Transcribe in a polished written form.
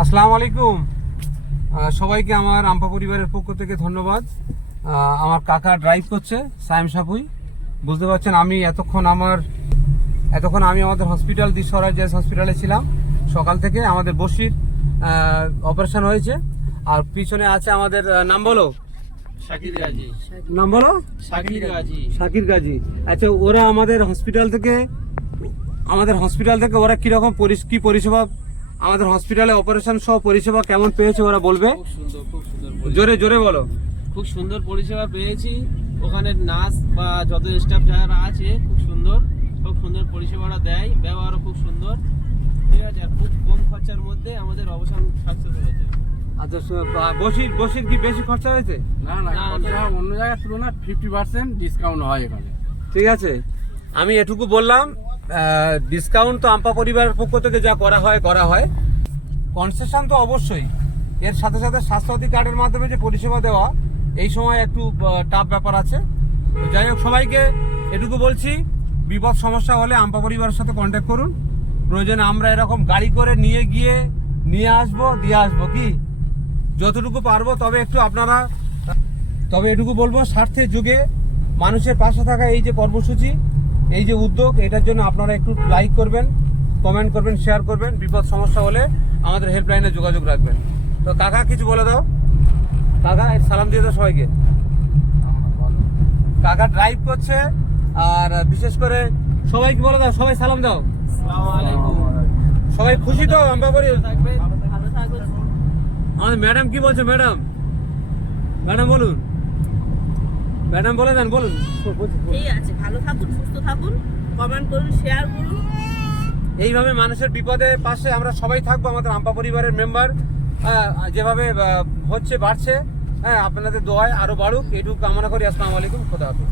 আসসালামু আলাইকুম। সবাইকে আমার আম্পা পরিবারের পক্ষ থেকে ধন্যবাদ। আমার কাকা ড্রাইভ করছে সাইম সাপুই, বুঝতে পারছেন। আমি এতক্ষণ আমি আমাদের হসপিটাল দিশরাজ হসপিটালে ছিলাম সকাল থেকে। আমাদের বসির অপারেশন হয়েছে, আর পিছনে আছে আমাদের নাম বলো, শাকির গাজী। নাম বলো, শাকির গাজী। শাকির গাজী। আচ্ছা, ওরা আমাদের হসপিটাল থেকে ওরা কিরকম কি পরিষেবা, আমাদের হসপিটালে অপারেশন সহ পরিষেবা কেমন পেয়েছে ওরা বলবে। খুব সুন্দর জোরে জোরে বলো। খুব সুন্দর পরিষেবা পেয়েছি। ওখানে নার্স বা যত স্টাফ যারা আছে খুব সুন্দর পরিষেবাটা দেয়, ব্যবহারও খুব সুন্দর, ঠিক আছে। আর খুব কম খরচার মধ্যে আমাদের অবসান সাকসেস হয়েছে। আচ্ছা, বসির কি বেশি খরচা হয়েছে? না, অন্য জায়গার তুলনায় 50% ডিসকাউন্ট হয় এখানে। ঠিক আছে, আমি এটুকু বললাম। ডিসকাউন্ট তো আম্পা পরিবারের পক্ষ থেকে যা করা হয়, কনসেশন তো অবশ্যই। এর সাথে সাথে স্বাস্থ্যসাথী কার্ডের মাধ্যমে যে পরিষেবা দেওয়া এই সময় একটু টাফ ব্যাপার আছে। তো যাই হোক, সবাইকে এটুকু বলছি, বিপদ সমস্যা হলে আম্পা পরিবারের সাথে কন্ট্যাক্ট করুন। প্রয়োজনে আমরা এরকম গাড়ি করে নিয়ে আসবো, দিয়ে আসবো কি যতটুকু পারবো। তবে এটুকু বলবো, স্বার্থের যুগে মানুষের পাশে থাকা এই যে কর্মসূচি, এই যে উদ্যোগ, এটার জন্য আপনারা একটু লাইক করবেন, কমেন্ট করবেন, শেয়ার করবেন। বিপদ সমস্যা হলে আমাদের হেল্পলাইনে যোগাযোগ রাখবেন। তো কাকা কিছু বলে দাও। কাকা সালাম দিয়ে দাও সবাইকে। কাকা ড্রাইভ করছে, আর বিশেষ করে সবাইকে বলে দাও, সবাই সালাম দাও। আসসালামু আলাইকুম। সবাই খুশি তো আম্পা পরিবার? থাকবে। আমাদের ম্যাডাম কি বলছে? ম্যাডাম বলুন, ম্যাডাম বলে দেন, বলুন। ঠিক আছে, ভালো থাকুন, সুস্থ থাকুন, কমেন্ট করুন, শেয়ার করুন। এইভাবে মানুষের বিপদে পাশে আমরা সবাই থাকবো। আমাদের আম্পা পরিবারের মেম্বার যেভাবে বাড়ছে, আপনাদের দোয়ায় আরো বাড়ুক, এইটুকু কামনা করি। আসসালামু আলাইকুম, খোদা হাফেজ।